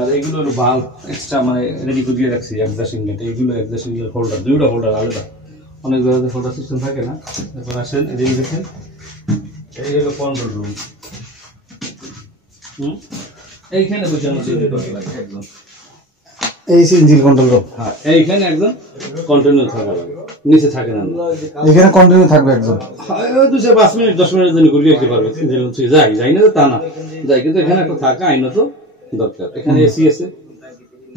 আর এগুলো হলো bulb extra মানে রেডি করে দিয়ে রাখছি একজাস্ট ইনলেট, এইগুলো একজাস্ট ইনলেট হোল্ডার, দুইটা হোল্ডার আলাদা, অনেক জায়গাতে হোল্ডার সিস্টেম থাকে না। এখন আসেন এদিকে দেখেন, এই হলো কন্ট্রোল রুম। এইখানে বসে একজন এই ইঞ্জিন কন্ট্রোল রুম। হ্যাঁ, এইখানে একজন কন্টিনিউ থাকা লাগে, নিচে থাকে না। এখানে কন্টিনিউ থাকবে একজন, 5 মিনিট 10 মিনিটের জন্য ঘুরিয়ে যেতে পারবে। যাই না তা না, যাই, কিন্তু এখানে একটা থাকা আইনত দরকার। এখানে এসি আছে,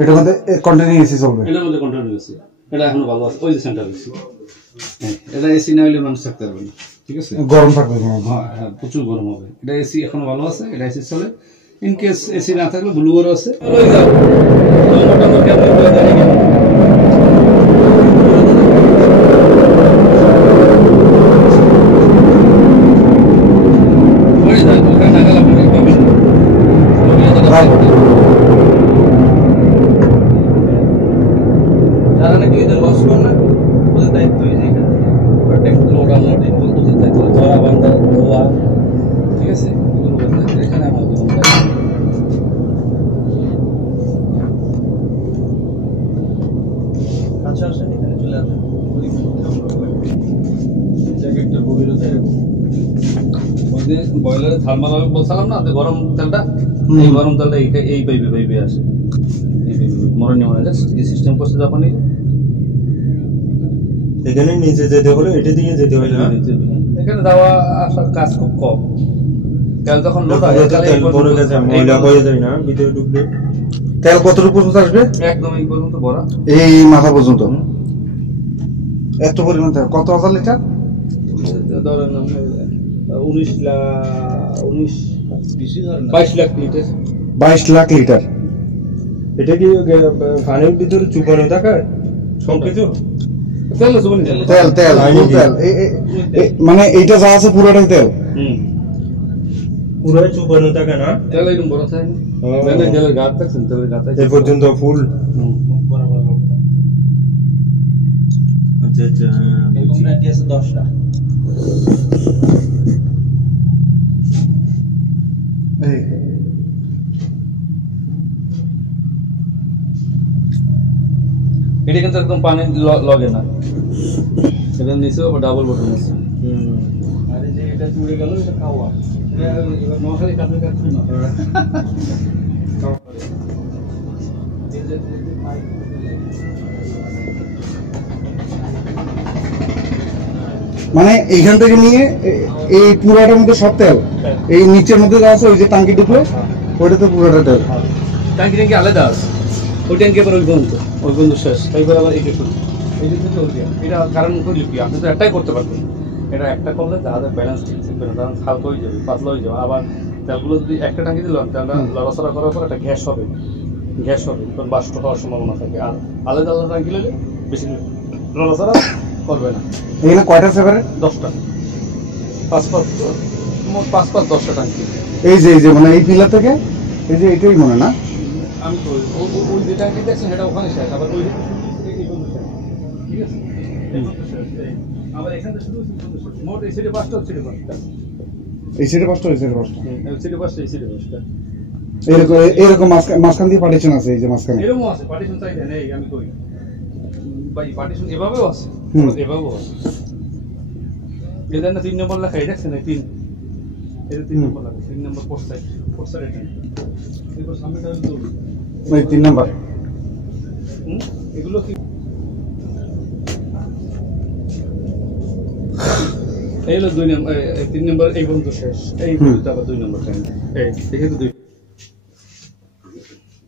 এটার মধ্যে কন্টিনিউ এসি চলবে, এটার মধ্যে কন্টিনিউ এসি, এটা এখনো ভালো আছে। ওই যে সেন্টার এসি, এটা এসি না হলে মানুষ থাকতে পারবে না, ঠিক আছে, গরম থাকবে এখানে। হ্যাঁ, প্রচুর গরম হবে। এটা এসি এখনো ভালো আছে, এটা এসি চলে। ইন কেস এসি না থাকলে ব্লুয়ারও আছে। মোটামুটি যারা নাকি এদের লস করে না, ওদের দায়িত্ব হয়েছে এখানে লোড আনলোডিং, ওদের দায়িত্ব ধরা বান্ধা ধোয়া, ঠিক আছে, এখানে আমাদের আচ্ছা আসেন, এখানে চলে আসেন। জ্যাকেটটার গভীরতা ওই যে বয়লারে থার্মাল আমি বলছিলাম না, যে গরম তেলটা, এই গরম তেলটা এই পাইপে আসে, এই পাইপে মরণে জাস্ট এই সিস্টেম করছে জাপানি। এখানে নিচে যেতে হলে এটা দিয়ে যেতে হয় না, এখানে যাওয়া আসার কাজ খুব কম। তেল যখন লোড হয় বড় গেছে ময়লা হয়ে যায় না ভিতরে ঢুকলে। তেল কতটুকু পর্যন্ত আসবে? একদম এই পর্যন্ত ভরা, এই মাথা পর্যন্ত এত পরিমাণ তেল। কত হাজার লিটার? ধরেন 22 লাখ লিটার। 22 লাখ লিটার। এটা কি পানির ভিতরে চুপানো থাকায় সবকিছু তেল তেল তেল তেল মানে এইটা যা আছে পুরোটাই তেল। পুরো চুপানো থাকে না, তেল এরকম বড় থাকে না, তেলের গাছ থাকছেন, তেলের গাছ এই পর্যন্ত ফুল। আচ্ছা আচ্ছা, এরকম ট্যাঙ্কি আছে 10টা। এটা কিন্তু একদম পানি লগে না, এটা নিচেও আবার ডাবল বটন আছে। আর এই যে এটা চুড়ে গেল, এটা খাওয়া, এটা মশারি কাটবে না। মানে এইখান থেকে নিয়ে এই পুরাটার মধ্যে সব তেল, এই নিচের মধ্যে যা আছে ওই যে টাঙ্কি ঢুকলো ওইটা তো পুরোটা তেল। ট্যাঙ্কি আলাদা আছে, ওই ট্যাঙ্কি আবার ওই বন্ধু শেষ, তাইবার আবার এইটা শুরু, এইটা চলছে। এটা কারণ করলে কি, আপনি তো একটাই করতে পারবেন, এটা একটা করলে তাদের ব্যালেন্স ঠিক থাকবে না, কারণ হালকা হয়ে যাবে, পাতলা হয়ে যাবে। আবার তেলগুলো যদি একটা ট্যাঙ্কি দিলাম, তেলটা লড়াচড়া করার পর একটা গ্যাস হবে, তখন বাষ্প হওয়ার সম্ভাবনা থাকে। আর আলাদা আলাদা ট্যাঙ্কি নিলে বেশি লড়াচড়া করবে না। এখানে কয়টা সেপারেট? 10টা, 5-5 10টা ট্যাঙ্কি। এই যে মানে এই পিলার থেকে এই যে এটাই মনে না, আমি তো ওই যে ট্যাঙ্কি দেখছেন সেটা ওখানে শেষ, আবার ওই ঠিক আছে, আবার এখান থেকে শুরু হচ্ছে মোট এই সাইডে 5টা, এই সাইডে 5টা, এই সাইডে 5টা, এই সাইডে 5টা, এই সাইডে 5টা, এরকম মাঝখান দিয়ে পার্টিশন আছে। এই যে মাঝখানে এরকম আছে পার্টিশন চাইলে নেই, আমি কই ভাই পার্টিশন এভাবেও আছে, এভাবেও আছে। এদের না 3 নম্বর লেখা, এই দেখছেন এই 3, এটা 3 নম্বর লেখা, 3 নম্বর পোস্ট সাইড এটা, এরপর সামনেটা হলো ওই 3 নাম্বার। এগুলো কি এই হলো 2 নম্বর, 3 নম্বর এই পর্যন্ত শেষ, এই পর্যন্ত আবার 2 নম্বর ট্যাঙ্ক, এই দেখে তো 2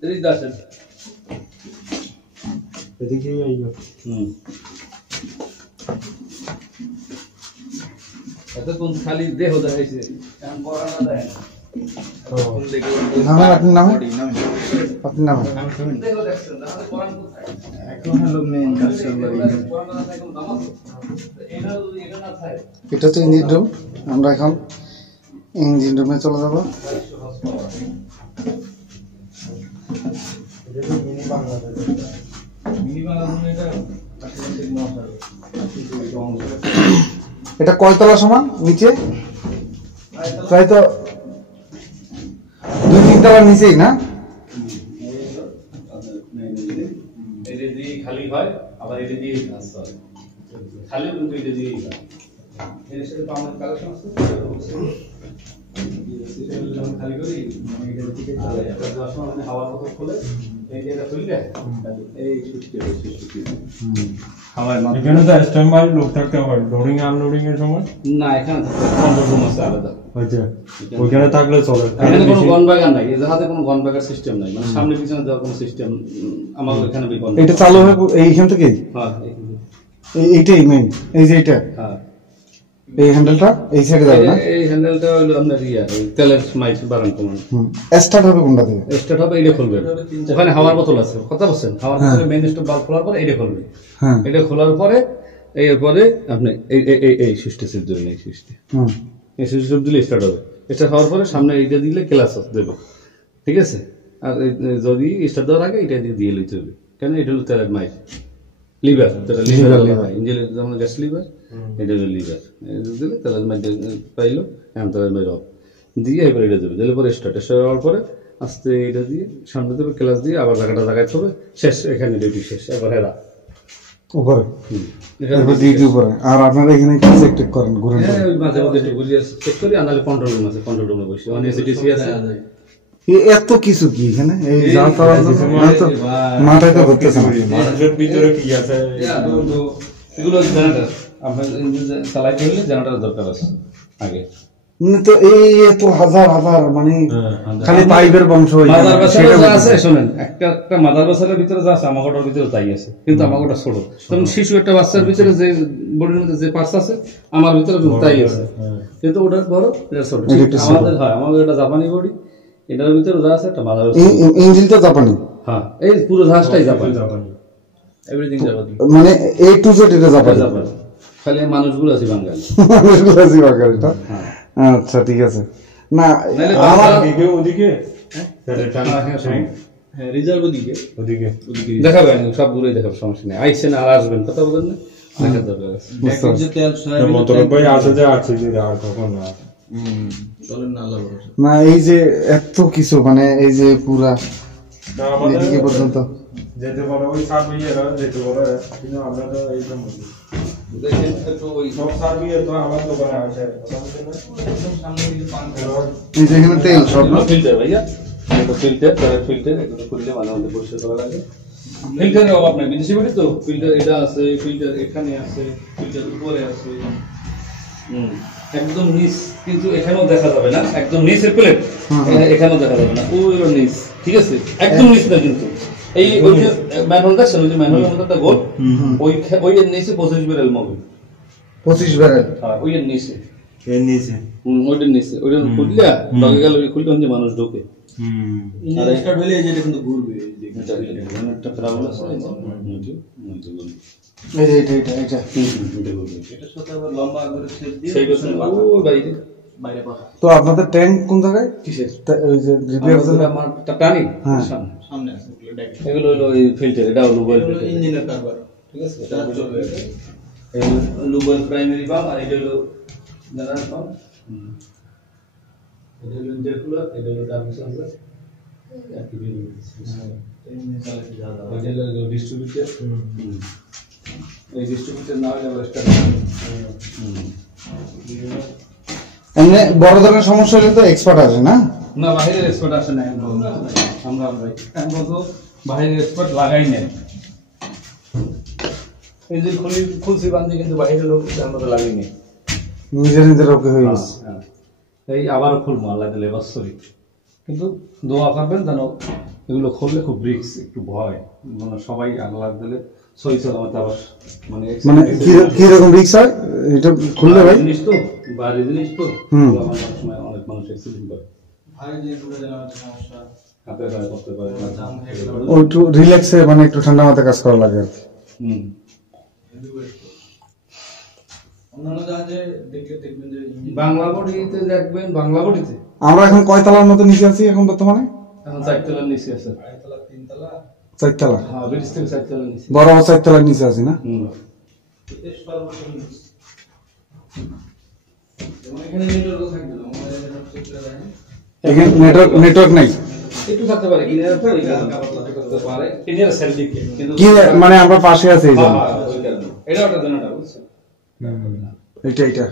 এই দাসেন এদিকে আইও। এটা কোন খালি দেহ দেখাইছে, এখন করা না দেয় না। আপনার নাম? এটা তো ইঞ্জিন রুম, আমরা এখন ইঞ্জিন রুমে চলে যাব। এটা কয়তলা সমান নিচে? প্রায় তো 2-3 তলার নিচেই না? দিয়ে খালি হয়, আবার এটা দিয়ে আসতে হয়। খালিও কিন্তু এটা দিয়েই হয়। এর সাথে পামের কালেকশন আছে, যখন খালি করি এটা থেকে মানে হাওয়ার মতো খোলে, এই জায়গা খুললে এই হাওয়ার এখানে তো স্ট্যান্ডবাই লোক থাকতে হয় লোডিং আনলোডিং এর সময়। না, এখানে কন্ট্রোল রুম আছে আলাদা। আচ্ছা, ওইখানে থাকলে চলে। এখানে কোনো গন ব্যাগার নাই, এই জাহাজে কোনো গন ব্যাগার সিস্টেম নাই, মানে সামনে পিছনে দেওয়ার কোনো সিস্টেম আমাদের এখানে বিকল্প। এটা চালু হবে এইখান থেকেই? হ্যাঁ, এইটাই মেইন, এই যে এটা, হ্যাঁ, এই হ্যান্ডেলটা এই সাইডে যাবে না? এই হ্যান্ডেলটা হলো আপনার ওই তেলের মাইক বাড়ান কমান। স্টার্ট হবে কোনটা থেকে? স্টার্ট হবে এটা খুলবে, ওখানে হাওয়ার বোতল আছে, কথা বলছেন, হাওয়ার বোতলে মেইন স্টোভ বাল্ব খোলার পরে এটা খুলবে। হ্যাঁ, এটা খোলার পরে এরপরে আপনি এই সুইচটা সেট দেবেন, এই সুইচটা, এই সুইচটা দিলে স্টার্ট হবে। স্টার্ট হওয়ার পরে সামনে এইটা দিলে ক্লাস দেবে, ঠিক আছে? আর যদি স্টার্ট দেওয়ার আগে এটা দিয়ে লইতে হবে, কেন এটা হলো তেলের মাইক লিভার, যেটা লিভার হয় ইঞ্জিনের যেমন গ্যাস লিভার, এটা হলো লিভার। দিলে তেলের মাইক পাইলো, এখন তেলের মাইক অফ দিয়ে এবার এটা দেবে, দিলে পরে স্টার্ট হওয়ার পরে আস্তে এটা দিয়ে সামনে দেবে, ক্লাস দিয়ে আবার জায়গাটা জায়গায় হবে, শেষ, এখানে ডিউটি শেষ। এবার হেরা উপরে, এরপর ডিউটি উপরে। আর আপনারা এখানে কি চেক টেক করেন? ঘুরে ওই মাঝে মধ্যে একটু ঘুরিয়ে চেক করি, আর নাহলে কন্ট্রোল রুম আছে, কন্ট্রোল রুমে বসে মানে এসিটিসি আছে। এত কিছু কি এখানে? এই যা করার জন্য মাথায় তো ধরতেছে না। মানুষের ভিতরে কি আছে? এগুলো জেনারেটর, আপনার ইঞ্জিন চালাইতে হলে জেনারেটরের দরকার আছে আগে। তো এই এত হাজার হাজার মানে খালি পাইপের বংশ। মাদার বাসারে যা আছে শোনেন, একটা মাদার বাসারের ভিতরে যা আছে আমাগোটার ভিতরে তাই আছে, কিন্তু আমাগোটা ছোট। যেমন শিশু একটা বাচ্চার ভিতরে যে বডির মধ্যে যে পার্টস আছে আমার ভিতরে তাই আছে, কিন্তু ওটা বড়, এটা ছোট। আমাদের হয়, আমাদের এটা জাপানি বডি, এটার ভিতরে যা আছে একটা মাদার বাসার। ইঞ্জিনটা জাপানি? হ্যাঁ, এই পুরো জাহাজটাই জাপানি, এভরিথিং জাপানি, মানে এ টু জেড এটা জাপানি। খালি মানুষগুলো আছে বাঙালি। মানুষগুলো আছে বাঙালিটা। আচ্ছা, ঠিক আছে। না আমার ওদিকে রিজার্ভ ওদিকে ওদিকে দেখাবেন, সব ঘুরে দেখাবেন, সমস্যা নেই। আইসেন আর আসবেন, কথা বলেন না, দেখার দরকার আছে। মোটর ভাই আছে যে আছে যে আর কখন না চলেন না, আল্লাহ না এই যে এত কিছু মানে এই যে পুরা না আমাদের এদিকে পর্যন্ত যেতে বলে ওই সার্ভিয়ারা যেতে বলে, কিন্তু আমরা তো এই তো দেখেন একটু ওই সব সার্ভিয়ার তো আমার দোকানে আছে। সামনে দিকে পাঙ্খা, এই যে এখানে তেল সব না? ফিল্টার ভাইয়া, এটা ফিল্টার, তার ফিল্টার এগুলো খুললে মানে আমাদের পরিষ্কার করা লাগে। ফিল্টারের অভাব নাই, বিদেশি বাড়ি তো ফিল্টার এটা আছে, ফিল্টার এখানে আছে, ফিল্টার উপরে আছে, একদম নিচ, কিন্তু এখানেও দেখা যাবে না, একদম নিচের প্লেট এখানেও দেখা যাবে না, ওই নিচ, ঠিক আছে? একদম নিচ না, কিন্তু এই ওই যে ম্যানুয়াল দেখছেন, ওই যে ম্যানুয়ালের মধ্যে একটা গোল, ওই এর নিচে 25 ব্যারেল মগে, 25 ব্যারেল। হ্যাঁ, ওই এর নিচে, এর নিচে ওইটার নিচে, ওইটা খুললে লগে গেল, খুললে যে মানুষ ঢোকে। আর স্টার্ট হলে এই যে এটা কিন্তু ঘুরবে, এই যে একটা ট্রাভেল আছে, এই যে এটা এটা এটা এটার সাথে আবার লম্বা করে সেট দিয়ে সেই বছর ওই বাইরে বাইরে পাখা। তো আপনাদের ট্যাঙ্ক কোন জায়গায়? কিসের? ওই যে রিপেয়ার জন্য আমার টানি হ্যাঁ সামনে আছে, এগুলো হলো এই ফিল্টার, এটা হলো লুবয়েল ফিল্টার, ইঞ্জিনের কারবার, ঠিক আছে? এটা চলবে, এই লুবয়েল প্রাইমারি পাম্প, আর এটা হলো জেনারেল পাম্প, এটা হলো ইন্টারকুলার, এটা হলো ডাবল সেন্সর, একই বিভিন্ন ইঞ্জিন চালাতে যা যা, এটা হলো ডিস্ট্রিবিউটর, এই ডিস্ট্রিবিউটর না হলে আবার স্টার্ট এমনি বড় ধরনের সমস্যা হলে তো এক্সপার্ট আসে না? না, বাইরের এক্সপার্ট আসে না, আমরা তো বাইরের এক্সপার্ট লাগাই নাই। এই যে খুলছি বান্ধি, কিন্তু বাইরের লোক আমরা লাগাই নাই, নিজের নিজের ওকে হয়ে গেছে। এই আবারও খুলবো আল্লাহ দিলে বছরই, কিন্তু দোয়া করবেন যেন এগুলো খুললে খুব রিস্ক, একটু ভয়, মানে সবাই আল্লাহ দিলে সই সালামত আবার মানে মানে কি রকম রিস্ক হয় এটা খুললে ভাই? জিনিস তো বাইরের জিনিস তো, আমার সময় অনেক মানুষ অ্যাক্সিডেন্ট করে, ভাই যে পুরো জানার সমস্যা হাতে গায়ে করতে পারে না, ও একটু রিল্যাক্সে মানে একটু ঠান্ডা মাথায় কাজ করা লাগে আর কি। অন্যান্য জাহাজে দেখবেন যে বাংলা বডিতে দেখবেন, বাংলা বডিতে আমরা এখন কয় তলার মতো নিচে আছি এখন বর্তমানে? এখন 4 তলার নিচে আছে, 4 তলা, হ্যাঁ ব্রিজ থেকে 4 তলার নিচে, বড় 4 তলার নিচে আছি না? এখানে নেটওয়ার্ক থাকবে না, এখানে নেটওয়ার্ক নাই। একটু থাকতে পারে কিনারে তো ওই কারণে করতে পারে কিনারে সেল দিকে কিন্তু কি মানে আমরা পাশে আছি এই জন্য ওই কারণে এটা ওটা জানাটা বুঝছেন এটা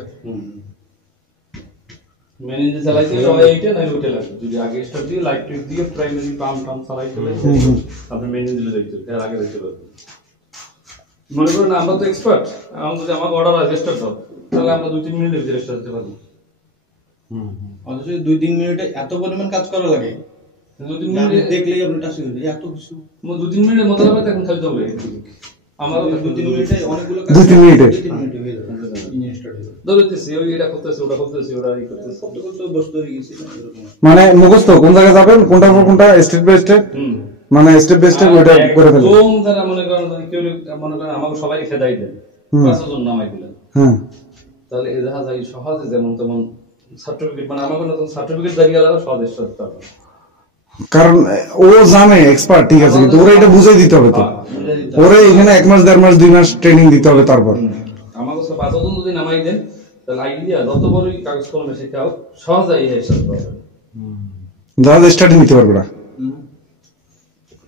মেন ইঞ্জিন চালাইতে হয় এইটা না ওইটা লাগে যদি আগে স্টার্ট দিয়ে লাইট টুইট দিয়ে প্রাইমারি পাম্প চালাইতে হলে আপনি মেন ইঞ্জিনে দেখতে এর আগে দেখতে পারবেন মনে করেন আমরা তো এক্সপার্ট যদি আমার অর্ডার আছে স্টার্ট দাও তাহলে আমরা 2-3 মিনিটের ভিতরে স্টার্ট দিতে পারবো অথচ 2-3 মিনিটে এত পরিমাণ কাজ করা লাগে 2-3 মিনিটে দেখলেই আপনি টাচ করে এত কিছু 2-3 মিনিটের মতো হবে তখন খেলতে হবে আমারও 2-3 মিনিটে অনেকগুলো কাজ 2-3 মিনিটে 2-3 মিনিটে হয়ে যাবে ইঞ্জিন স্টার্ট হয়ে যাবে দৌড়তেছি ওই এটা করতেছি ওটা করতেছি ওটা এই করতেছি করতে করতে বসতে হয়ে গেছি এরকম মানে মুখস্থ কোন জায়গায় যাবেন কোনটার পর কোনটা স্টেপ বাই স্টেপ মানে স্টেপ বাই স্টেপ ওটা করে ফেলবেন একদম যারা মনে করেন কেউ মনে করেন আমাকে সবাই খেদাই দেন 5 জন নামাই দিলেন হ্যাঁ তাহলে এই দেখা যায় সহজে যেমন তেমন সার্টিফিকেট মানে আমাকে নতুন সার্টিফিকেট দাঁড়িয়ে গেল সহজে স্টার্ট করতে হবে কারণ ও জানে এক্সপার্ট ঠিক আছে কিন্তু ওরা এটা বুঝাই দিতে হবে তো ওরা এখানে 1 মাস 1.5 মাস 2 মাস ট্রেনিং দিতে হবে তারপর আমাকে 5 জন যদি নামাই দেন তাহলে আইডিয়া যত বড়ই কাগজ কলমে শেখাও সহজে এই স্টার্ট করতে হবে জাহাজ স্টার্টিং নিতে পারবে না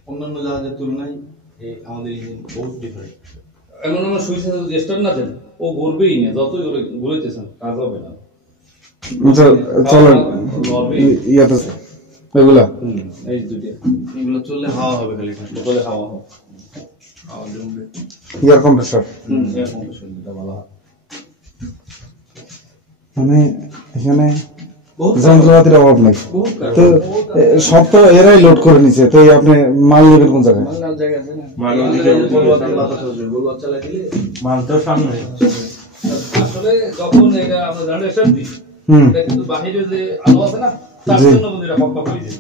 অন্যান্য জাহাজের তুলনায় এই আমাদের ইঞ্জিন বহুত ডিফারেন্ট এমন আমার সুইচ যদি স্টার্ট না দেন ও ঘুরবেই না যতই ওরে ঘুরাইতেছেন কাজ হবে না চলো ইয়াতে এগুলা এই দুটো এগুলো চললে হাওয়া হবে খালি বোতলে হাওয়া হবে হাওয়া জমবে ইয়ার কম্প্রেসর এরকম সুবিধা ভালো হয় মানে এখানে বহুত যন্ত্রপাতির অভাব নাই বহুত কাজ তো সব তো এরাই লোড করে নিছে তো আপনি মাল নেবেন কোন জায়গায় মাল জায়গা আছে না মাল বলুয়া চালাই দিলে মাল তো সামনে আসলে যখন এটা আমরা জেনারেশন দিই এটা কিন্তু বাহিরে যে আলো আছে না তার জন্য কিন্তু এটা পক্কা হয়ে যায়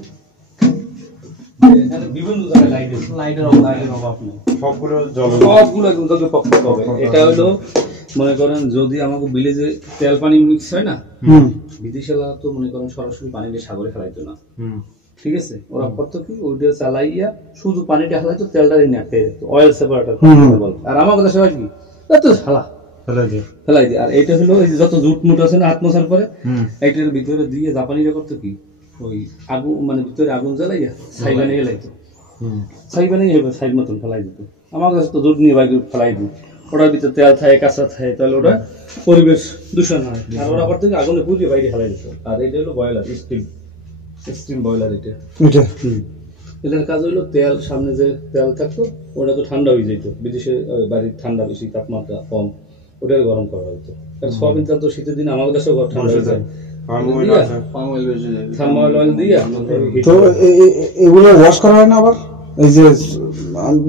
এখানে বিভিন্ন জায়গায় লাইটের অভাব নেই সবগুলো জল সবগুলো একদম তোকে পক্কা হবে এটা হলো মনে করেন যদি আমাকে ভিলেজে তেল পানি মিক্স হয় না বিদেশেলা তো মনে করেন সরাসরি পানি দিয়ে সাগরে ফেলাইতো না ঠিক আছে ওরা করতো কি ওইটা চালাইয়া শুধু পানিটা হালাইতো তেলটা নিয়ে খেয়ে যেত অয়েল সেপারেটর আর আমার কথা সবাই কি এত ঝালা ফেলাই দিয়ে আর এইটা হলো এই যে যত জুট মুট আছে না আত্মসার পরে এইটার ভিতরে দিয়ে জাপানিরা করতো কি ওই আগুন মানে ভিতরে আগুন জ্বালাইয়া ছাই বানিয়ে ফেলাইতো ছাই বানিয়ে ছাইয়ের মতন ফেলাই দিত আমার কাছে তো জুট নিয়ে বাইক ফেলাই দিই ওটার ভিতরে তেল থাকে কাঁচা থাকে তাহলে ওটা পরিবেশ দূষণ হয় আর ওরা করতে আগুনে পুড়িয়ে বাইরে ফেলাই দিত আর এটা হলো বয়লার স্টিম বয়লার এটা এটার কাজ হলো তেল সামনে যে তেল থাকতো ওটা তো ঠান্ডা হয়ে যেত বিদেশে বাড়ির ঠান্ডা বেশি তাপমাত্রা কম ওটাকে গরম করা হতো কারণ সয়াবিন তেল তো শীতের দিন আমাদের কাছেও ঠান্ডা হয়ে যায় থার্মাল অয়েল দিয়া তো এগুলো ওয়াশ করা হয় না আবার এই যে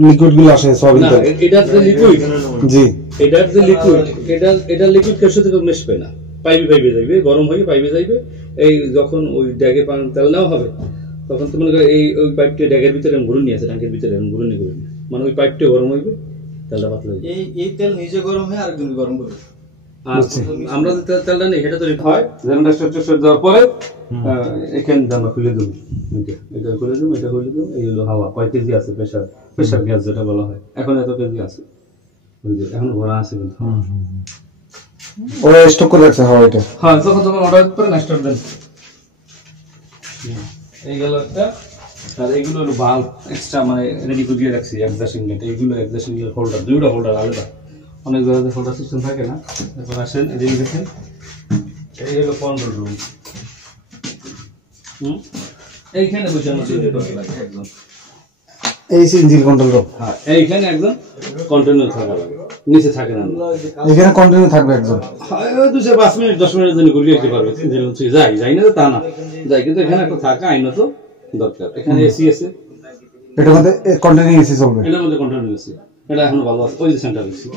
লিকুইড গুলো আসে সয়াবিন তেল এটার যে লিকুইড জি এটার যে লিকুইড এটা লিকুইড কেউ সাথে মেশবে না পাইপে যাইবে গরম হয়ে পাইপে যাইবে এই যখন ওই ড্যাগে তেল নেওয়া হবে তখন তো মনে করো এই ওই পাইপটা ড্যাগের ভিতরে ঘুরে নিয়ে আছে ট্যাঙ্কের ভিতরে ঘুরে নিয়ে মানে ওই পাইপটা গরম হইবে তেলটা পাতলা হইবে এই তেল নিজে গরম হয় আরেকজন গরম করবে আর আমরা যে তেলটা নেই সেটা তো হয় জেনারেটর দেওয়ার পরে এখানে আমরা খুলে দেবো এটা খুলে দেবো এটা খুলে দেবো এই হলো হাওয়া কয় কেজি আছে প্রেশার গ্যাস যেটা বলা হয় এখন এত কেজি আছে এখন ভরা আছে কিন্তু ওরা স্টক করে রাখছে হাওয়া এটা হ্যাঁ যখন অর্ডার করে না স্টার্ট দেন এই গেল একটা আর এইগুলো হলো বাল্ব এক্সট্রা মানে রেডি করে দিয়ে রাখছি এক্সাস্ট ইনলেট এইগুলো এক্সাস্ট ইনলেট হোল্ডার দুইটা হোল্ডার আলাদা অনেক জায়গাতে হোল্ডার সিস্টেম থাকে না এখন আসেন এদিকে দেখেন এই হলো কন্ট্রোল রুম এইখানে বসে আমরা একদম এই ইঞ্জিন কন্ট্রোল রুম হ্যাঁ এইখানে একদম কন্টিনিউ থাকা লাগে নিচে থাকে না এখানে কন্টিনিউ থাকবে একজন হ্যাঁ 5 মিনিট 10 মিনিটের জন্য ঘুরিয়ে যেতে পারবে যাই না তা না যাই কিন্তু এখানে একটা থাকা আইনত দরকার এখানে এসি আছে এটার মধ্যে কন্টিনিউ এসি চলবে এটার মধ্যে কন্টিনিউ এসি এটা এখনো ভালো আছে ওই যে সেন্টার এসি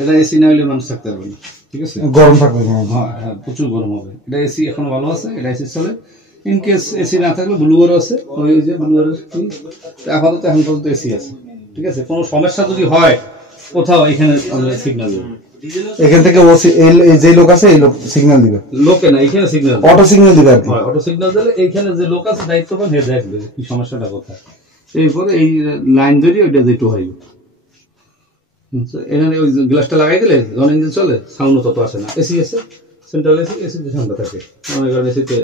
এটা এসি না হলে মানুষ থাকতে পারবে না ঠিক আছে গরম থাকবে হ্যাঁ প্রচুর গরম হবে এটা এসি এখনো ভালো আছে এটা এসি চলে ইন কেস এসি না থাকলে ব্লুয়ার আছে ওই যে ব্লুয়ারের আপাতত এখন পর্যন্ত এসি আছে ঠিক আছে কোনো সমস্যা যদি হয় কোথাও এখানে আমরা সিগন্যাল দেব এখান থেকে ও যে লোক আছে এই লোক সিগন্যাল দিবে লোকে না এখানে সিগন্যাল অটো সিগন্যাল দিবে আর কি অটো সিগন্যাল দিলে এইখানে যে লোক আছে দায়িত্ববান হে দেখবে কি সমস্যাটা কোথায় এরপরে এই লাইন ধরে ওইটা যেতে হইবে এখানে ওই গ্লাসটা লাগাই দিলে যখন ইঞ্জিন চলে সাউন্ড তত আসে না এসি আছে সেন্ট্রাল এসি এসিতে ঠান্ডা থাকে মনে করেন এসিতে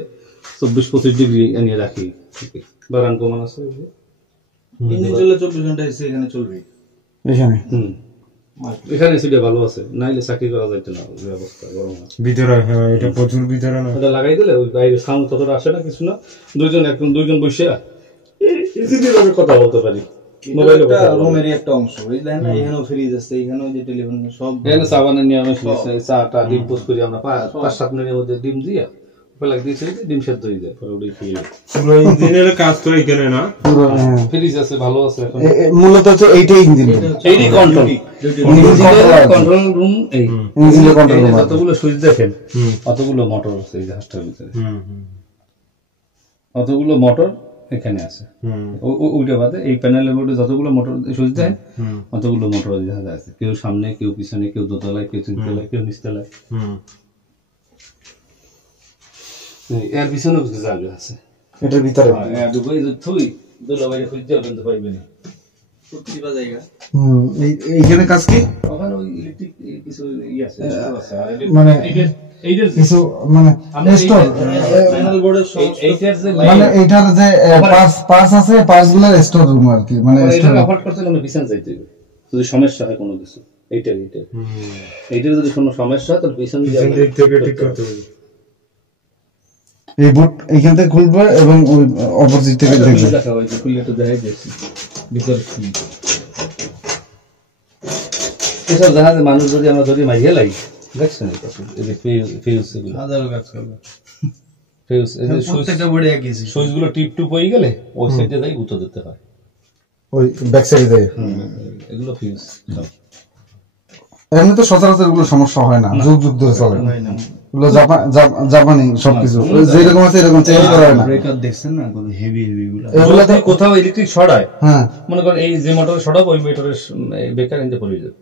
24-25 ডিগ্রি এনে রাখি বা রান কমান আছে ইঞ্জিন চলে 24 ঘন্টা এসে এখানে চলবে। এখানে এখানে সেটা ভালো আছে, নাইলে চাকরি করা যাইতো না, ওই অবস্থা গরম আছে। ভিতরে হ্যাঁ এটা প্রচুর ভিতরে না ওটা লাগাই দিলে ওই বাইরে সাউন্ড ততটা আসে না, কিছু না। দুইজন বসে ইজিলি ভাবে কথা বলতে পারি, মোবাইলে এটা কথা বলতে পারি। রুমেরই একটা অংশ, বুঝলেন না? এখানেও ফ্রিজ আছে, এখানেও যে টেলিফোন সব এখানে সাবানের নিয়ে আমি শুনেছি, চাটা ডিম পোস্ট করি আমরা 5-7 মিনিটের মধ্যে ডিম দিয়ে ফেলা দিয়েছি, ডিম সেদ্ধ হয়ে যায়, পরে ওটাই খেয়ে যাই। পুরো ইঞ্জিনের কাজ তো এখানে না পুরো হ্যাঁ। ফ্রিজ আছে, ভালো আছে এখন। মূলত হচ্ছে এইটাই ইঞ্জিন এইটি কন্ট্রোল কন্ট্রোল রুম। এই ইঞ্জিনের কন্ট্রোল এই রুম যতগুলো সুইচ দেখেন অতগুলো মোটর আছে এই জাহাজটার ভিতরে, অতগুলো মোটর এখানে আছে। ওইটা বাদে এই প্যানেলের মধ্যে যতগুলো মোটর সুইচ দেয় অতগুলো মোটর জাহাজ আছে, কেউ সামনে, কেউ পিছনে, কেউ দোতলায়, কেউ তিনতলায়, কেউ নিচতলায়। এর পিছনে কিছু জায়গা আছে, এটার ভিতরে প্রতিটা জায়গা এইখানে কাজ কি ওখানে ওই ইলেকট্রিক কিছু ইয়ে আছে, মানে এইটার কিছু মানে স্টোর প্যানেল বোর্ডের সব এইটার যে মানে এইটার যে পার্টস আছে পার্টস গুলোর স্টোর রুম আর কি, মানে এটা স্টোর অফার করতে হলে আমরা পিছনে যাইতে হবে যদি সমস্যা হয় কোনো কিছু। এইটার যদি কোনো সমস্যা হয় তাহলে পিছনে পিছন দিক থেকে ঠিক করতে হবে। এই বুট এইখান থেকে খুলবে এবং ওই অপোজিট থেকে দেখবে। দেখা হয় যে খুলে তো দেখাই দিয়েছি ভিতরে কি। এসব জাহাজে মানুষ যদি আমরা ধরি মাইয়ে লাই, দেখছেন এই যে ফিউজ এগুলো হাজারো কাজ করবে। ফিউজ, এই যে প্রত্যেকটা বোর্ডে একই আছে। সুইচ গুলো টিপ টুপ হয়ে গেলে ওই সাইডে যাই গুঁতো দিতে হয়। ওই ব্যাক সাইডে যায়। এগুলো ফিউজ এমনি তো সচরাচর এগুলো সমস্যা হয় না, যুগ যুগ ধরে চলে। হয় না। এগুলো জাপানি সবকিছু যেরকম আছে এরকম চেঞ্জ করা হয় না। ব্রেকার দেখছেন না কত হেভি হেভি গুলো। এগুলোতে যদি কোথাও ইলেকট্রিক শর্ট হয়, হ্যাঁ মনে করেন এই যে মোটর শর্ট ওই মোটরের বেকার এনতে পড়ে যাবে।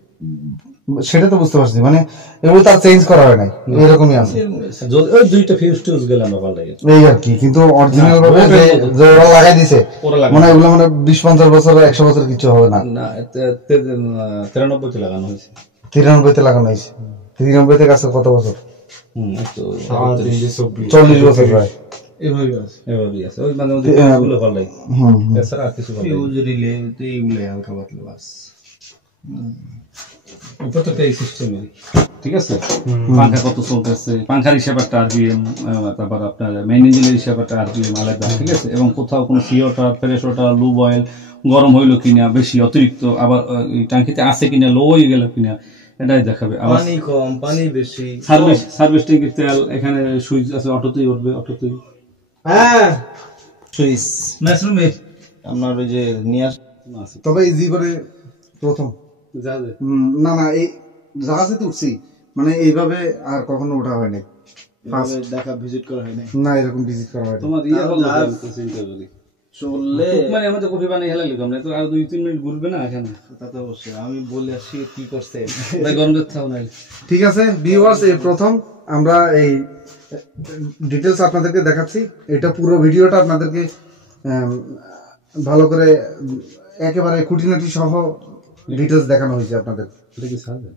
সেটা তো বুঝতে পারছি, মানে এগুলো তার চেঞ্জ করা হয় নাই, এরকমই আছে। যদি ওই দুইটা ফিউজ টিউজ গেলে আমরা পাল্টাই গেছে। এই আর কি, কিন্তু অরিজিনাল ভাবে যে ওরা লাগাই দিছে ওরা লাগাই মানে এগুলো মানে 20-50 বছর 100 বছর কিছু হবে না। না 93 তে লাগানো হয়েছে। 93 তে লাগানো হয়েছে। 93 তে কাছে কত বছর? তো 40 বছর প্রায়। এভাবে আছে। এভাবেই আছে, ওই মাঝে মধ্যে ফিউজগুলো পাল্টাই, হুম এছাড়া আর কিছু পাল্টাই না। ফিউজ রিলে তো এইগুলো হালকা পাতলা বাস। প্রত্যেকটা এই সিস্টেমেরই, ঠিক আছে। পাঙ্খা কত চলতেছে, পাঙ্খার হিসাব একটা আরপিএম, তারপর আপনার মেইন ইঞ্জিনের হিসাব একটা আরপিএম আলাদা, ঠিক আছে। এবং কোথাও কোনো সিওটা, ফ্রেশ ওয়াটার, লুব অয়েল গরম হইলো কিনা, বেশি অতিরিক্ত, আবার এই ট্যাঙ্কিতে আছে কিনা, লো হয়ে গেল কিনা, এটাই দেখাবে। আবার পানি কম, পানি বেশি। সার্ভিস ট্যাঙ্কির তেল, এখানে সুইচ আছে, অটোতেই উঠবে, অটোতেই। হ্যাঁ সুইচ ম্যাশরুমে আপনার ওই যে নিয়ে আছে তবে এই জীবনে প্রথম যা যে না না এই জাহাজে তো উঠছি, মানে এইভাবে আর কখনো ওঠা হয় নাই। এভাবে দেখা ভিজিট করা হয় না। না এরকম ভিজিট করা হয় নাই। তোমার ইয়ে তাও বলো, জাহাজ আমি তো চিন্তা করি চললে মানে আমাদের কফি বানিয়ে হেলা লিখলাম না, তো আর 2-3 মিনিট ঘুরবে না এখানে, তা তো অবশ্যই আমি বলে আসছি কি করছে। ভাই গরম দিতে হবে না। ঠিক আছে ভিউয়ার্স, এই প্রথম আমরা এই ডিটেলস আপনাদেরকে দেখাচ্ছি। এটা পুরো ভিডিওটা আপনাদেরকে ভালো করে একেবারে খুঁটিনাটি সহ ডিটেলস দেখানো হয়েছে আপনাদের। এটা কি সাজে